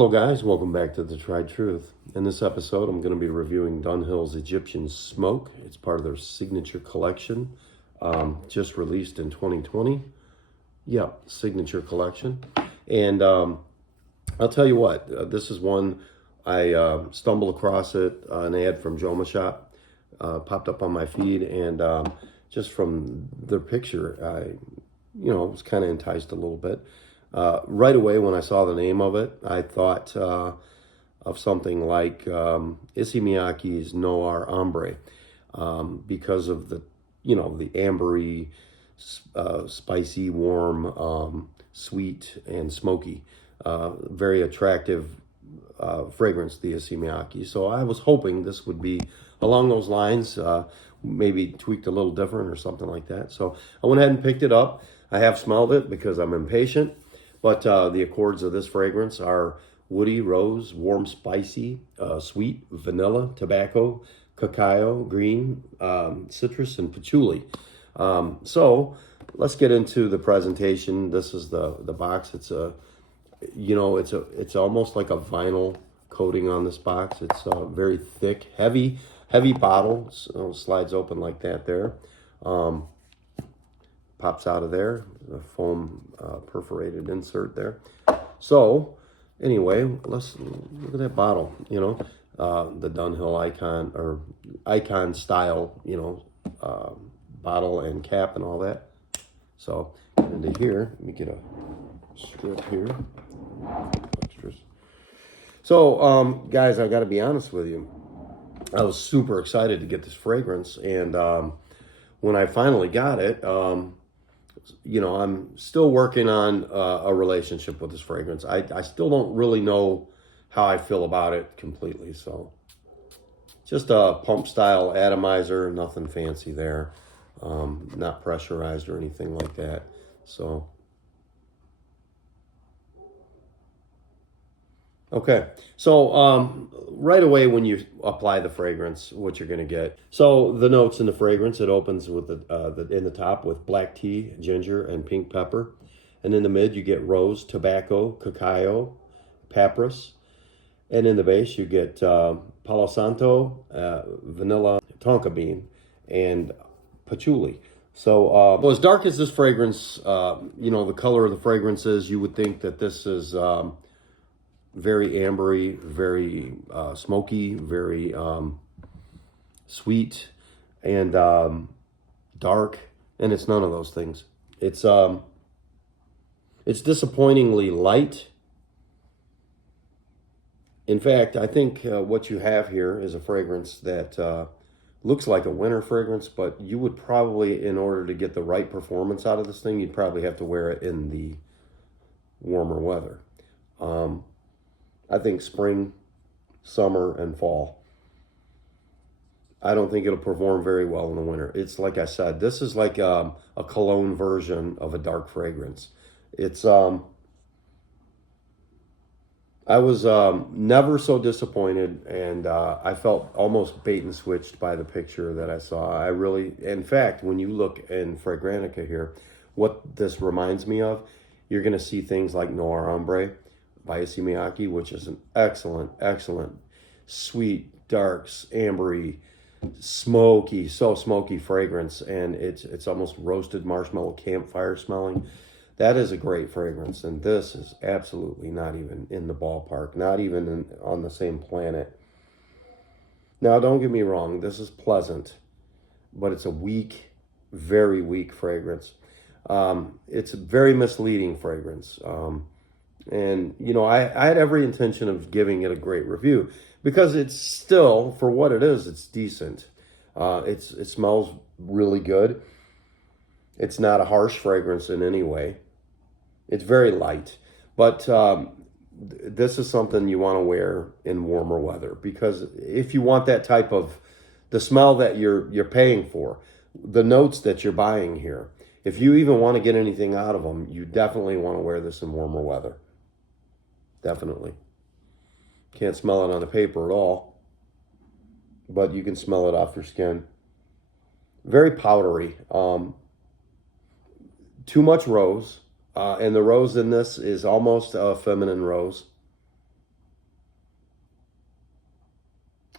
Hello guys, welcome back to The Tried Truth. In this episode, I'm going to be reviewing Dunhill's Egyptian Smoke. It's part of their signature collection, just released in 2020. Yeah, signature collection. And I'll tell you what, this is one I stumbled across an ad from Joma Shop, popped up on my feed, and just from their picture, I was kind of enticed a little bit. Right away, when I saw the name of it, I thought of something like Issey Miyake's Noir Ombre, because of the ambery, spicy, warm, sweet, and smoky. Very attractive fragrance, the Issey Miyake. So I was hoping this would be along those lines, maybe tweaked a little different or something like that. So I went ahead and picked it up. I have smelled it because I'm impatient. But the accords of this fragrance are woody, rose, warm, spicy, sweet, vanilla, tobacco, cacao, green, citrus, and patchouli. So let's get into the presentation. This is the box. It's it's almost like a vinyl coating on this box. It's very thick, heavy bottle. So slides open like that there. Pops out of there, the foam perforated insert there. So anyway, let's look at that bottle, the Dunhill icon style, bottle and cap and all that. So into here, let me get a strip here, extras. So guys, I got to be honest with you. I was super excited to get this fragrance, and when I finally got it, I'm still working on a relationship with this fragrance. I still don't really know how I feel about it completely. So just a pump style atomizer, nothing fancy there. Not pressurized or anything like that. So, okay. So right away when you apply the fragrance, what you're going to get. So the notes in the fragrance, it opens with in the top with black tea, ginger, and pink pepper. And in the mid, you get rose, tobacco, cacao, papyrus. And in the base, you get Palo Santo, vanilla, tonka bean, and patchouli. So as dark as this fragrance, the color of the fragrance is, you would think that this is very ambery, very smoky, very sweet, and dark, and it's none of those things. It's disappointingly light. In fact, I think what you have here is a fragrance that looks like a winter fragrance, but you would probably, in order to get the right performance out of this thing, you'd probably have to wear it in the warmer weather. I think spring, summer, and fall. I don't think it'll perform very well in the winter. It's like I said, this is like a cologne version of a dark fragrance. It's I was never so disappointed, and I felt almost bait and switched by the picture that I saw. In fact, when you look in Fragrantica here, what this reminds me of, you're going to see things like Noir Ombre by Issey Miyake, which is an excellent, sweet, dark, ambery, smoky, so smoky fragrance, and it's almost roasted marshmallow campfire smelling. That is a great fragrance, and this is absolutely not even in the ballpark, not even on the same planet. Now, don't get me wrong, this is pleasant, but it's a weak, very weak fragrance. It's a very misleading fragrance. And, I had every intention of giving it a great review because it's still, for what it is, it's decent. It smells really good. It's not a harsh fragrance in any way. It's very light. But this is something you want to wear in warmer weather, because if you want that type of, the smell that you're paying for, the notes that you're buying here, if you even want to get anything out of them, you definitely want to wear this in warmer weather. Definitely. Can't smell it on the paper at all, but you can smell it off your skin. Very powdery. Too much rose, and the rose in this is almost a feminine rose.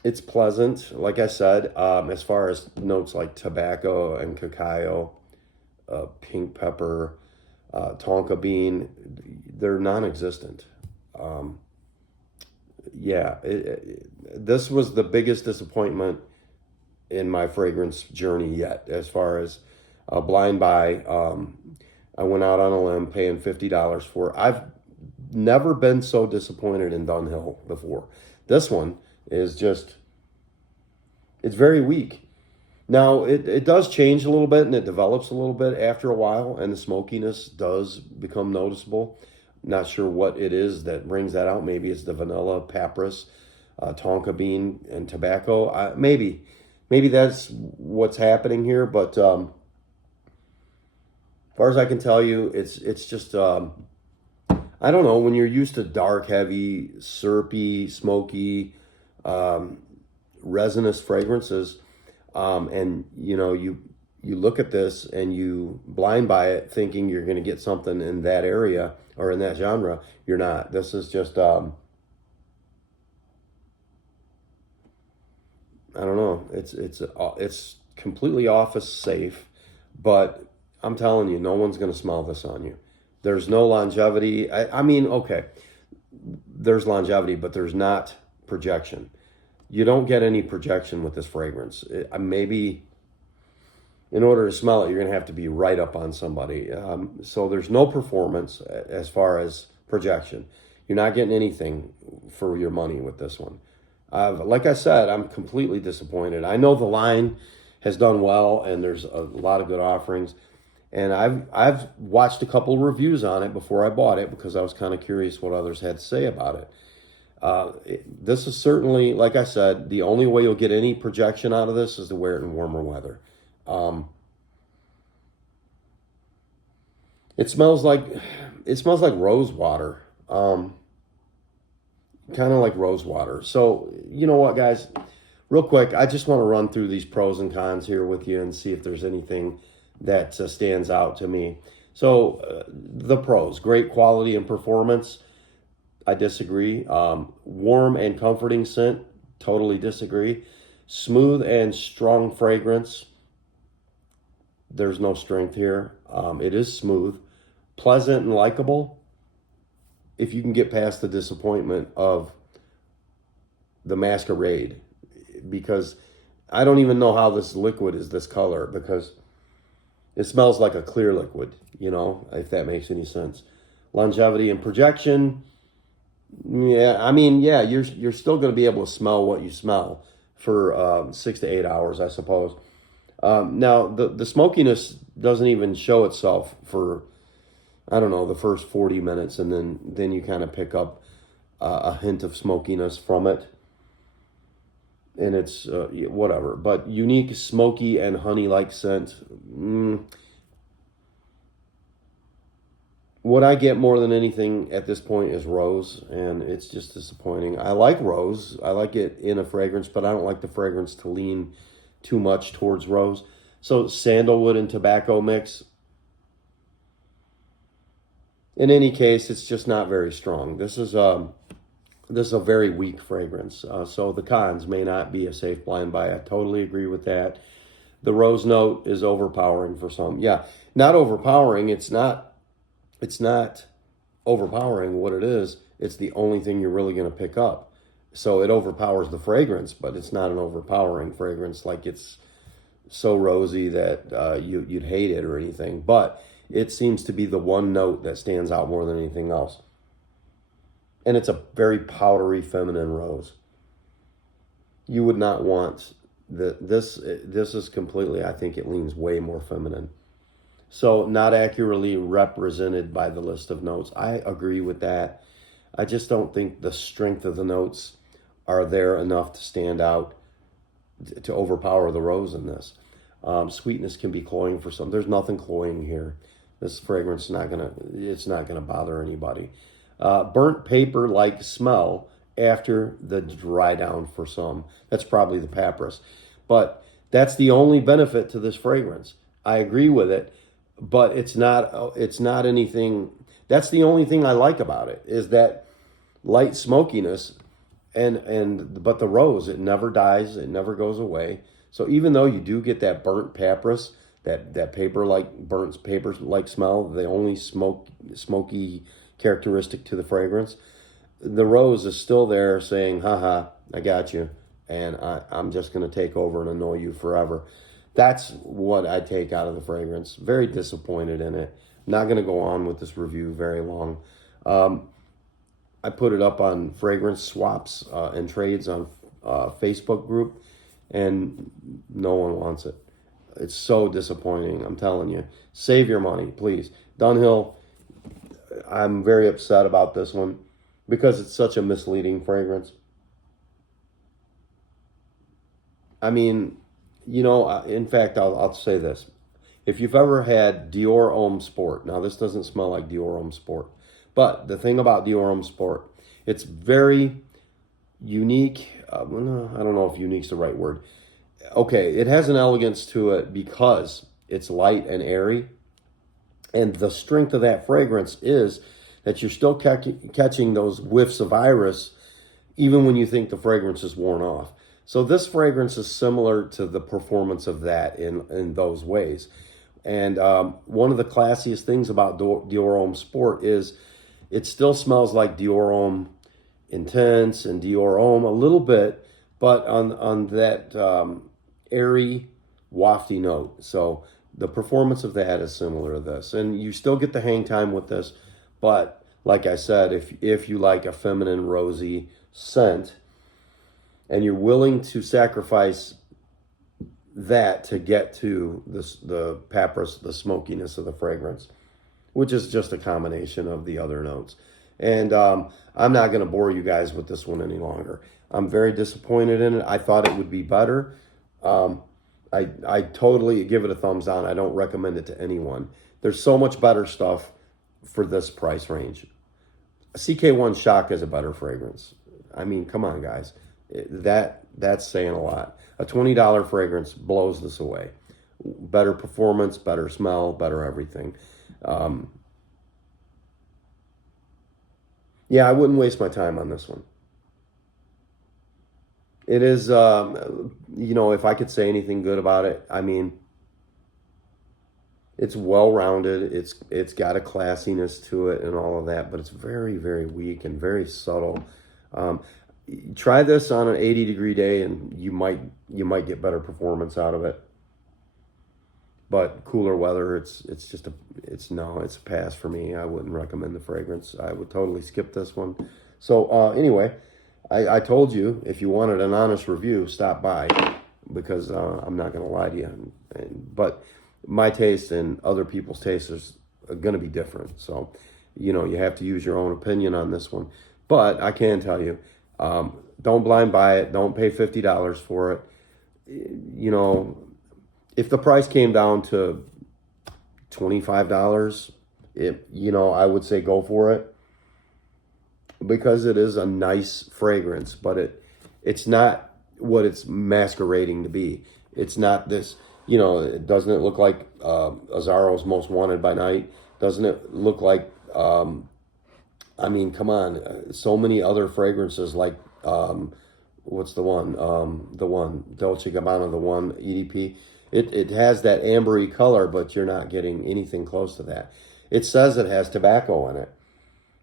It's pleasant, like I said. As far as notes like tobacco and cacao, pink pepper, tonka bean, they're non-existent. Um, yeah, this was the biggest disappointment in my fragrance journey yet. As far as a blind buy, I went out on a limb paying $50 for it. I've never been so disappointed in Dunhill before. This one is just, it's very weak. Now, it does change a little bit and it develops a little bit after a while, and the smokiness does become noticeable. Not sure what it is that brings that out. Maybe it's the vanilla, papyrus, tonka bean, and tobacco. Maybe that's what's happening here. But as far as I can tell you, it's just I don't know. When you're used to dark, heavy, syrupy, smoky, um, resinous fragrances, and you look at this and you blind buy it thinking you're going to get something in that area or in that genre. You're not. This is just I don't know. It's completely office safe, but I'm telling you, no one's going to smell this on you. There's no longevity. I mean, okay, there's longevity, but there's not projection. You don't get any projection with this fragrance. Maybe in order to smell it, you're going to have to be right up on somebody. So there's no performance as far as projection. You're not getting anything for your money with this one. Like I said, I'm completely disappointed. I know the line has done well, and there's a lot of good offerings. And I've watched a couple of reviews on it before I bought it because I was kind of curious what others had to say about it. This is certainly, like I said, the only way you'll get any projection out of this is to wear it in warmer weather. Um, it smells like rose water, kind of like rose water. So you know what, guys? Real quick, I just want to run through these pros and cons here with you and see if there's anything that stands out to me. So the pros: great quality and performance. I disagree. Warm and comforting scent. Totally disagree. Smooth and strong fragrance. There's no strength here. It is smooth. Pleasant and likable. If you can get past the disappointment of the masquerade, because I don't even know how this liquid is this color, because it smells like a clear liquid, if that makes any sense. Longevity and projection. Yeah, I mean, yeah, you're still going to be able to smell what you smell for 6 to 8 hours, I suppose. Now, the smokiness doesn't even show itself for, I don't know, the first 40 minutes, and then you kind of pick up a hint of smokiness from it. And it's whatever. But unique, smoky, and honey-like scent. What I get more than anything at this point is rose, and it's just disappointing. I like rose. I like it in a fragrance, but I don't like the fragrance to lean too much towards rose. So sandalwood and tobacco mix. In any case, it's just not very strong. This is a very weak fragrance. So the cons may not be a safe blind buy. I totally agree with that. The rose note is overpowering for some. Yeah, not overpowering. It's not overpowering. What it is, it's the only thing you're really going to pick up. So it overpowers the fragrance, but it's not an overpowering fragrance like it's so rosy that you'd hate it or anything. But it seems to be the one note that stands out more than anything else. And it's a very powdery, feminine rose. You would not want this is completely, I think it leans way more feminine. So not accurately represented by the list of notes. I agree with that. I just don't think the strength of the notes are there enough to stand out to overpower the rose in this. Sweetness can be cloying for some. There's nothing cloying here. This fragrance it's not gonna bother anybody. Burnt paper like smell after the dry down for some. That's probably the papyrus. But that's the only benefit to this fragrance. I agree with it. But it's not anything. That's the only thing I like about it, is that light smokiness But the rose, it never dies, it never goes away. So even though you do get that burnt papyrus, that burnt paper like smell, the only smoky characteristic to the fragrance, the rose is still there saying, haha, I got you, and I'm just going to take over and annoy you forever. That's what I take out of the fragrance. Very disappointed in it. Not going to go on with this review very long. I put it up on fragrance swaps and trades on Facebook group, and no one wants it. It's so disappointing. I'm telling you. Save your money, please. Dunhill, I'm very upset about this one because it's such a misleading fragrance. I mean, in fact, I'll say this. If you've ever had Dior Homme Sport, now this doesn't smell like Dior Homme Sport, but the thing about Dior Homme Sport, it's very unique. Well, I don't know if unique's the right word. Okay, it has an elegance to it because it's light and airy. And the strength of that fragrance is that you're still catching those whiffs of iris even when you think the fragrance is worn off. So this fragrance is similar to the performance of that in those ways. And one of the classiest things about Dior Homme Sport is it still smells like Dior Homme Intense and Dior Homme a little bit, but on that airy, wafty note. So the performance of that is similar to this. And you still get the hang time with this, but like I said, if you like a feminine, rosy scent, and you're willing to sacrifice that to get to the papyrus, the smokiness of the fragrance, which is just a combination of the other notes. And I'm not going to bore you guys with this one any longer. I'm very disappointed in it. I thought it would be better. I totally give it a thumbs down. I don't recommend it to anyone. There's so much better stuff for this price range. CK1 Shock is a better fragrance. I mean, come on, guys. That's saying a lot. A $20 fragrance blows this away. Better performance, better smell, better everything. Yeah, I wouldn't waste my time on this one. It is, if I could say anything good about it, I mean, it's well-rounded. It's got a classiness to it and all of that, but it's very, very weak and very subtle. Try this on an 80-degree day, and you might get better performance out of it. But cooler weather, it's a pass for me. I wouldn't recommend the fragrance. I would totally skip this one. So anyway, I told you if you wanted an honest review, stop by, because I'm not going to lie to you. But my taste and other people's tastes are going to be different. So, you have to use your own opinion on this one. But I can tell you, don't blind buy it. Don't pay $50 for it. If the price came down to $25, I would say go for it, because it is a nice fragrance, but it's not what it's masquerading to be. It's not this, doesn't it look like Azzaro's Most Wanted by Night? Doesn't it look like, I mean, come on, so many other fragrances like, what's the one? Dolce Gabbana, the one, EDP. It has that ambery color, but you're not getting anything close to that. It says it has tobacco in it,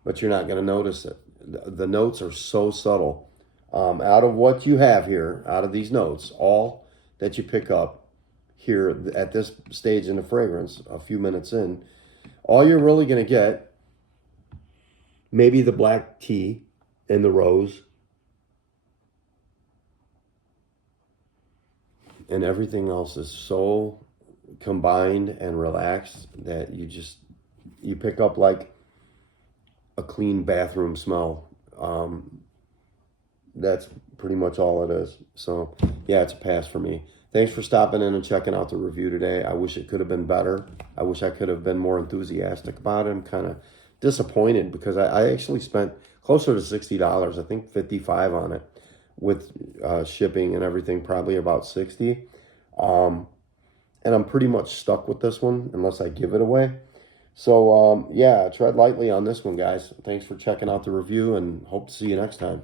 but you're not going to notice it. The notes are so subtle. Out of what you have here, out of these notes, all that you pick up here at this stage in the fragrance, a few minutes in, all you're really going to get, maybe the black tea and the rose, and everything else is so combined and relaxed that you pick up like a clean bathroom smell. That's pretty much all it is. So yeah, it's a pass for me. Thanks for stopping in and checking out the review today. I wish it could have been better. I wish I could have been more enthusiastic about it. I'm kind of disappointed because I actually spent closer to $60. I think $55 on it with shipping and everything, probably about $60. And I'm pretty much stuck with this one unless I give it away. So yeah, tread lightly on this one, guys. Thanks for checking out the review, and hope to see you next time.